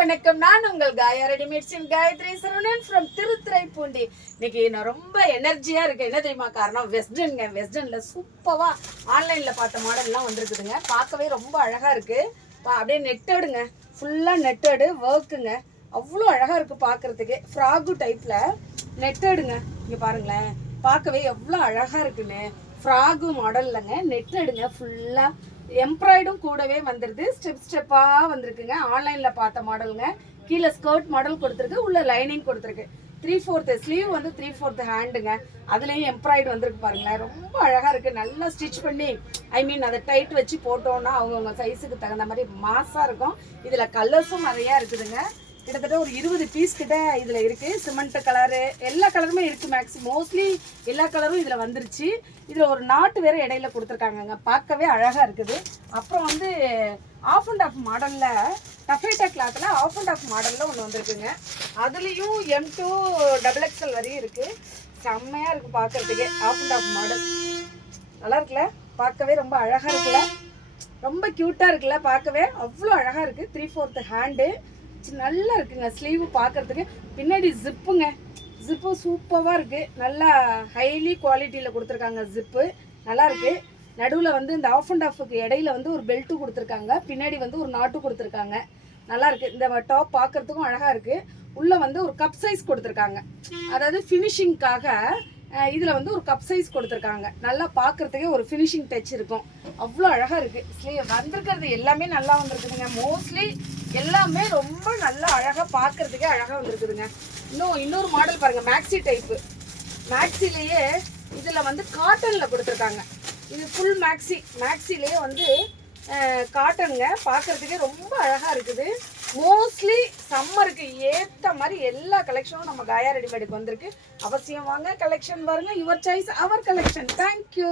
வணக்கம். நான் உங்கள் காயா ரெடிமேட்ஸின் காயத்ரி சரவணன் ஃப்ரம் திருத்துறைப்பூண்டி. இன்னைக்கு நான் ரொம்ப எனர்ஜியா இருக்கேன். என்ன தெரியுமா காரணம்? வெஸ்டர்னுங்க. வெஸ்டர்ன்ல சூப்பரா ஆன்லைன்ல பார்த்த மாடல்லாம் வந்திருக்குதுங்க. பார்க்கவே ரொம்ப அழகா இருக்கு. அப்படியே நெட்டடுங்க, ஃபுல்லா நெட்டடு ஒர்க்குங்க. அவ்வளோ அழகா இருக்கு பார்க்கறதுக்கு. ஃப்ராகு டைப்ல நெட்டடுங்க. இங்க பாருங்களேன், பார்க்கவே எவ்வளோ அழகா இருக்குன்னு. ஃப்ராகு மாடல்லங்க, நெட்டடுங்க, ஃபுல்லா எம்ப்ராய்டும் கூடவே வந்துருது. ஸ்டெப்பா வந்திருக்குங்க. ஆன்லைன்ல பார்த்த மாடலுங்க. கீழே ஸ்கர்ட் மாடல் கொடுத்துருக்கு, உள்ள லைனிங் கொடுத்துருக்கு. 3/4 ஸ்லீவ் வந்து 3/4 ஹேண்டுங்க. அதுலேயும் எம்ப்ராய்டு வந்திருக்கு பாருங்களேன். ரொம்ப அழகா இருக்கு. நல்லா ஸ்டிச் பண்ணி அதை டைட் வச்சு போட்டோம்னா அவங்கவுங்க சைஸுக்கு தகுந்த மாதிரி மாஸா இருக்கும். இதுல கலர்ஸும் நிறைய இருக்குதுங்க. கிட்டத்தட்ட ஒரு 20 பீஸ் கிட்ட இதுல இருக்கு. சிமெண்ட் கலரு, எல்லா கலருமே இருக்கு. மோஸ்ட்லி எல்லா கலரும் இதுல வந்துருச்சு. இதுல ஒரு நாட்டு வேற இடையில கொடுத்துருக்காங்க. பார்க்கவே அழகா இருக்குது. அப்புறம் வந்து ஆஃப் அண்ட் ஆஃப் மாடல்ல, டஃபேட்டா கிளாத்ல ஆஃப் அண்ட் ஆஃப் மாடல்ல ஒன்று வந்திருக்குங்க. அதுலயும் M2 XXL வரையும் இருக்கு. செம்மையா இருக்கு பார்க்கறதுக்கு. ஆஃப் அண்ட் ஆஃப் மாடல் நல்லா இருக்குல்ல, பார்க்கவே ரொம்ப அழகா இருக்குல்ல, ரொம்ப கியூட்டா இருக்குல்ல, பார்க்கவே அவ்வளோ அழகா இருக்கு. 3/4 ஹேண்டு நல்லா இருக்குங்க. ஸ்லீவ் பார்க்கறதுக்கு. பின்னாடி ஜிப்புங்க, ஜிப்பு சூப்பராக இருக்கு. நல்லா ஹைலி குவாலிட்டியில் கொடுத்துருக்காங்க. ஜிப்பு நல்லா இருக்கு. நடுவில் வந்து இந்த ஆஃப் அண்ட் ஆஃபுக்கு இடையில வந்து ஒரு பெல்ட்டு கொடுத்துருக்காங்க. பின்னாடி வந்து ஒரு நாட்டு கொடுத்துருக்காங்க. நல்லா இருக்கு. இந்த டாப் பார்க்கறதுக்கும் அழகா இருக்கு. உள்ள வந்து ஒரு கப் சைஸ் கொடுத்துருக்காங்க. அதாவது ஃபினிஷிங்காக இதில் வந்து ஒரு கப் சைஸ் கொடுத்துருக்காங்க. நல்லா பார்க்கறதுக்கே ஒரு ஃபினிஷிங் டச் இருக்கும். அவ்வளோ அழகா இருக்கு. ஸ்லீவ் வந்திருக்கிறது எல்லாமே நல்லா வந்திருக்குதுங்க. மோஸ்ட்லி எல்லாமே ரொம்ப நல்லா அழகா பார்க்கறதுக்கே அழகா வந்திருக்குதுங்க. இன்னொரு மாடல் பாருங்க, மேக்ஸி டைப்பு. மேக்ஸிலேயே இதில் வந்து காட்டன்ல கொடுத்துருக்காங்க. இது ஃபுல் மேக்ஸிலேயே வந்து காட்டனுங்க. பார்க்கறதுக்கே ரொம்ப அழகா இருக்குது. மோஸ்ட்லி சம்மருக்கு ஏற்ற மாதிரி எல்லா கலெக்ஷனும் நம்ம காயா ரெடிமேடுக்கு வந்திருக்கு. அவசியம் வாங்க, கலெக்ஷன் பாருங்க. Your choice our collection. Thank you.